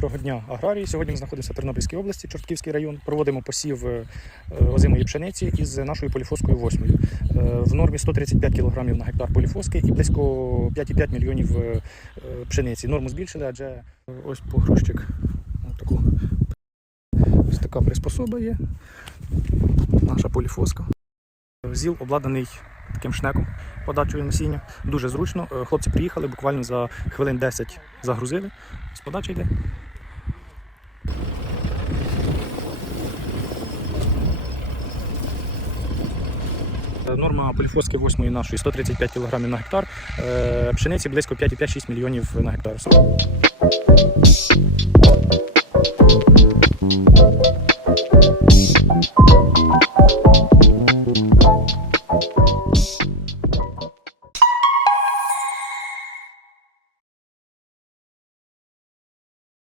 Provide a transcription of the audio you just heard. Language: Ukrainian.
Доброго дня, аграрії. Сьогодні ми знаходимося в Тернопільській області, Чортківський район. Проводимо посів е, озимої пшениці із нашою поліфоскою восьмою. Е, В нормі 135 кг на гектар поліфоски і близько 5,5 мільйонів е, пшениці. Норму збільшили, адже ось погрузчик. Ось така приспособа є. Наша поліфоска. Зіл обладнаний таким шнеком подачою насіння. Дуже зручно. Хлопці приїхали, буквально за хвилин 10 загрузили. З подачі йде. Е, норма поліфоски 8 нашої 135 кг на гектар, е, пшениці близько 5-6 мільйонів на гектар.